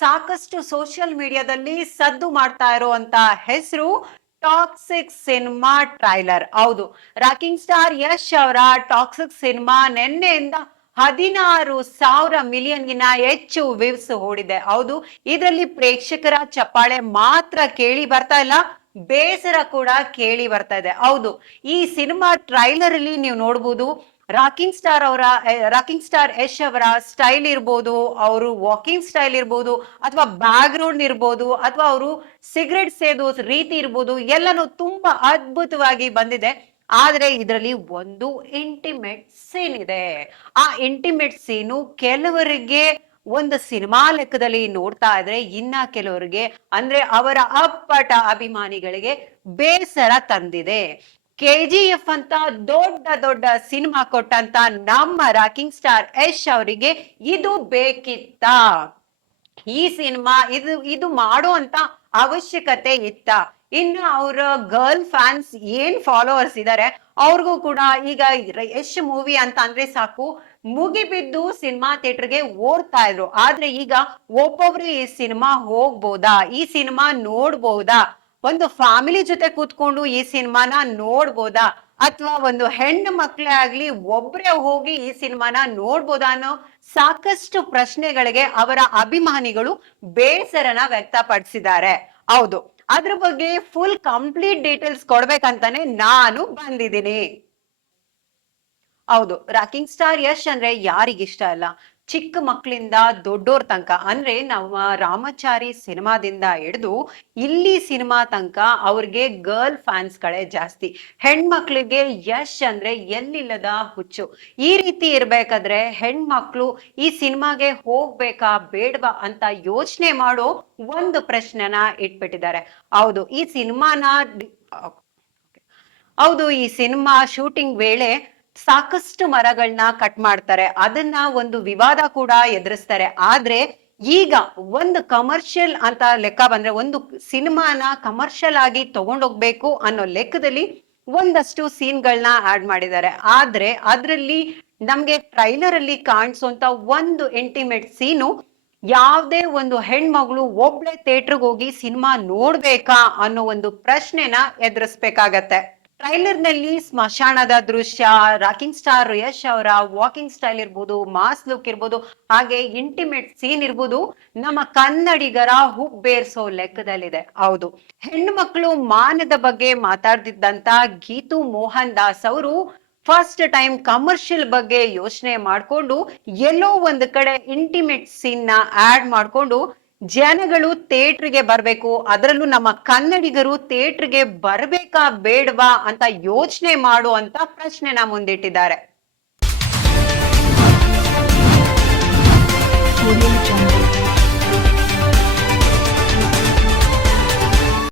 ಸಾಕಷ್ಟು ಸೋಷಿಯಲ್ ಮೀಡಿಯಾದಲ್ಲಿ ಸದ್ದು ಮಾಡ್ತಾ ಇರುವಂತ ಹೆಸರು ಟಾಕ್ಸಿಕ್ ಸಿನಿಮಾ ಟ್ರೈಲರ್. ಹೌದು, ರಾಕಿಂಗ್ ಸ್ಟಾರ್ ಯಶ್ ಅವರ ಟಾಕ್ಸಿಕ್ ಸಿನಿಮಾ ನಿನ್ನೆಯಿಂದ ಹದಿನಾರು ಸಾವಿರ ಮಿಲಿಯನ್ಗಿನ ಹೆಚ್ಚು ವಿವ್ಸ್ ಓಡಿದೆ ಹೌದು, ಇದರಲ್ಲಿ ಪ್ರೇಕ್ಷಕರ ಚಪ್ಪಾಳೆ ಮಾತ್ರ ಕೇಳಿ ಬರ್ತಾ ಇಲ್ಲ, ಬೇಸರ ಕೂಡ ಕೇಳಿ ಬರ್ತಾ ಇದೆ. ಹೌದು, ಈ ಸಿನಿಮಾ ಟ್ರೈಲರ್ ಅಲ್ಲಿ ನೀವು ನೋಡ್ಬೋದು ರಾಕಿಂಗ್ ಸ್ಟಾರ್ ಅವರ ರಾಕಿಂಗ್ ಸ್ಟಾರ್ ಯಶ್ ಅವರ ಸ್ಟೈಲ್ ಇರ್ಬೋದು, ಅವರು ವಾಕಿಂಗ್ ಸ್ಟೈಲ್ ಇರ್ಬೋದು, ಅಥವಾ ಬ್ಯಾಕ್ ಗ್ರೌಂಡ್ ಇರ್ಬೋದು, ಅಥವಾ ಅವರು ಸಿಗರೆಟ್ ಸೇದೋ ರೀತಿ ಇರ್ಬೋದು, ಎಲ್ಲನೂ ತುಂಬಾ ಅದ್ಭುತವಾಗಿ ಬಂದಿದೆ. ಆದ್ರೆ ಇದರಲ್ಲಿ ಒಂದು ಇಂಟಿಮೇಟ್ ಸೀನ್ ಇದೆ. ಆ ಇಂಟಿಮೇಟ್ ಸೀನು ಕೆಲವರಿಗೆ ಒಂದು ಸಿನಿಮಾ ಲೆಕ್ಕದಲ್ಲಿ ನೋಡ್ತಾ ಇದ್ರೆ, ಇನ್ನ ಕೆಲವರಿಗೆ ಅಂದ್ರೆ ಅವರ ಅಪ್ಪಟ ಅಭಿಮಾನಿಗಳಿಗೆ ಬೇಸರ ತಂದಿದೆ. ಕೆ ಜಿ ಎಫ್ ಅಂತ ದೊಡ್ಡ ದೊಡ್ಡ ಸಿನಿಮಾ ಕೊಟ್ಟಂತ ನಮ್ಮ ರಾಕಿಂಗ್ ಸ್ಟಾರ್ ಯಶ್ ಅವರಿಗೆ ಇದು ಬೇಕಿತ್ತ. ಈ ಸಿನಿಮಾ ಇದು ಇದು ಮಾಡುವಂತ ಅವಶ್ಯಕತೆ ಇತ್ತ. ಇನ್ನು ಅವರ ಗರ್ಲ್ ಫ್ಯಾನ್ಸ್ ಏನ್ ಫಾಲೋವರ್ಸ್ ಇದ್ದಾರೆ ಅವ್ರಿಗೂ ಕೂಡ ಈಗ ಯಶ್ ಮೂವಿ ಅಂತ ಅಂದ್ರೆ ಸಾಕು. ಮುಗಿಬಿದ್ದು ಸಿನಿಮಾ ಥಿಯೇಟರ್ಗೆ ಓಡ್ತಾ ಇದ್ರು. ಆದ್ರೆ ಈಗ ಒಬ್ಬೊಬ್ರು ಈ ಸಿನಿಮಾ ಹೋಗ್ಬೋದಾ? ಈ ಸಿನಿಮಾ ನೋಡ್ಬೋದಾ? ಒಂದು ಫ್ಯಾಮಿಲಿ ಜೊತೆ ಕೂತ್ಕೊಂಡು ಈ ಸಿನಿಮಾನ ನೋಡ್ಬೋದಾ? ಅಥವಾ ಒಂದು ಹೆಣ್ಣು ಮಕ್ಕಳೇ ಆಗ್ಲಿ ಒಬ್ರೇ ಹೋಗಿ ಈ ಸಿನಿಮಾನ ನೋಡ್ಬೋದಾ ಅನ್ನೋ ಸಾಕಷ್ಟು ಪ್ರಶ್ನೆಗಳಿಗೆ ಅವರ ಅಭಿಮಾನಿಗಳು ಬೇಸರನ ವ್ಯಕ್ತಪಡಿಸಿದ್ದಾರೆ. ಹೌದು. ಅದ್ರ ಬಗ್ಗೆ ಫುಲ್ ಕಂಪ್ಲೀಟ್ ಡೀಟೇಲ್ಸ್ ಕೊಡ್ಬೇಕಂತಾನೆ ನಾನು ಬಂದಿದ್ದೀನಿ. ಹೌದು. ರಾಕಿಂಗ್ ಸ್ಟಾರ್ ಯಶ್ ಅಂದ್ರೆ ಯಾರಿಗಿಷ್ಟ ಅಲ್ಲ? ಚಿಕ್ಕ ಮಕ್ಕಳಿಂದ ದೊಡ್ಡೋರ್ ತನಕ, ಅಂದ್ರೆ ನಮ್ಮ ರಾಮಚಾರಿ ಸಿನಿಮಾದಿಂದ ಹಿಡಿದು ಇಲ್ಲಿ ಸಿನಿಮಾ ತನಕ ಅವ್ರಿಗೆ ಗರ್ಲ್ ಫ್ಯಾನ್ಸ್ ಗಳೇ ಜಾಸ್ತಿ. ಹೆಣ್ಮಕ್ಳಿಗೆ ಯಶ್ ಅಂದ್ರೆ ಎಲ್ಲಿಲ್ಲದ ಹುಚ್ಚು. ಈ ರೀತಿ ಇರ್ಬೇಕಾದ್ರೆ ಹೆಣ್ಮಕ್ಳು ಈ ಸಿನಿಮಾಗೆ ಹೋಗ್ಬೇಕಾ ಬೇಡವಾ ಅಂತ ಯೋಚನೆ ಮಾಡೋ ಒಂದು ಪ್ರಶ್ನೆನ ಇಟ್ಬಿಟ್ಟಿದ್ದಾರೆ. ಹೌದು, ಈ ಸಿನಿಮಾನ ಹೌದು, ಈ ಸಿನಿಮಾ ಶೂಟಿಂಗ್ ವೇಳೆ ಸಾಕಷ್ಟು ಮರಗಳನ್ನ ಕಟ್ ಮಾಡ್ತಾರೆ. ಅದನ್ನ ಒಂದು ವಿವಾದ ಕೂಡ ಎದುರಿಸ್ತಾರೆ. ಆದ್ರೆ ಈಗ ಒಂದು ಕಮರ್ಷಿಯಲ್ ಅಂತ ಲೆಕ್ಕ ಬಂದ್ರೆ, ಒಂದು ಸಿನಿಮಾನ ಕಮರ್ಷಿಯಲ್ ಆಗಿ ತಗೊಂಡೋಗ್ಬೇಕು ಅನ್ನೋ ಲೆಕ್ಕದಲ್ಲಿ ಒಂದಷ್ಟು ಸೀನ್ಗಳನ್ನ ಆಡ್ ಮಾಡಿದ್ದಾರೆ. ಆದ್ರೆ ಅದ್ರಲ್ಲಿ ನಮ್ಗೆ ಟ್ರೈಲರ್ ಅಲ್ಲಿ ಕಾಣಿಸುವಂತ ಒಂದು ಇಂಟಿಮೇಟ್ ಸೀನು ಯಾವ್ದೇ ಒಂದು ಹೆಣ್ಮಗಳು ಒಬ್ಳೆ ಥಿಯೇಟ್ರಿಗೆ ಹೋಗಿ ಸಿನಿಮಾ ನೋಡ್ಬೇಕಾ ಅನ್ನೋ ಒಂದು ಪ್ರಶ್ನೆನ ಎದುರಿಸ್ಬೇಕಾಗತ್ತೆ. ಟ್ರೈಲರ್ನಲ್ಲಿ ಸ್ಮಶಾನದ ದೃಶ್ಯ, ರಾಕಿಂಗ್ ಸ್ಟಾರ್ ಯಶ್ ಅವರ ವಾಕಿಂಗ್ ಸ್ಟೈಲ್ ಇರ್ಬೋದು, ಮಾಸ್ ಲುಕ್ ಇರ್ಬೋದು, ಹಾಗೆ ಇಂಟಿಮೇಟ್ ಸೀನ್ ಇರ್ಬೋದು, ನಮ್ಮ ಕನ್ನಡಿಗರ ಹುಬ್ಬೇರ್ಸೋ ಲೆಕ್ಕದಲ್ಲಿದೆ. ಹೌದು. ಹೆಣ್ಣು ಮಕ್ಕಳು ಮಾನದ ಬಗ್ಗೆ ಮಾತಾಡ್ತಿದ್ದಂತ ಗೀತು ಮೋಹನ್ ದಾಸ್ ಅವರು ಫಸ್ಟ್ ಟೈಮ್ ಕಮರ್ಷಿಯಲ್ ಬಗ್ಗೆ ಯೋಚನೆ ಮಾಡ್ಕೊಂಡು ಎಲ್ಲೋ ಒಂದು ಕಡೆ ಇಂಟಿಮೇಟ್ ಸೀನ್ನ ಆಡ್ ಮಾಡ್ಕೊಂಡು ಜನಗಳು ಥಿಯೇಟ್ರಿಗೆ ಬರಬೇಕು ಅದರಲ್ಲೂ ನಮ್ಮ ಕನ್ನಡಿಗರು ಥಿಯೇಟ್ರಿಗೆ ಬರಬೇಕಾ ಬೇಡವಾ ಅಂತ ಯೋಚನೆ ಮಾಡುವಂತ ಪ್ರಶ್ನೆನ ಮುಂದಿಟ್ಟಿದ್ದಾರೆ.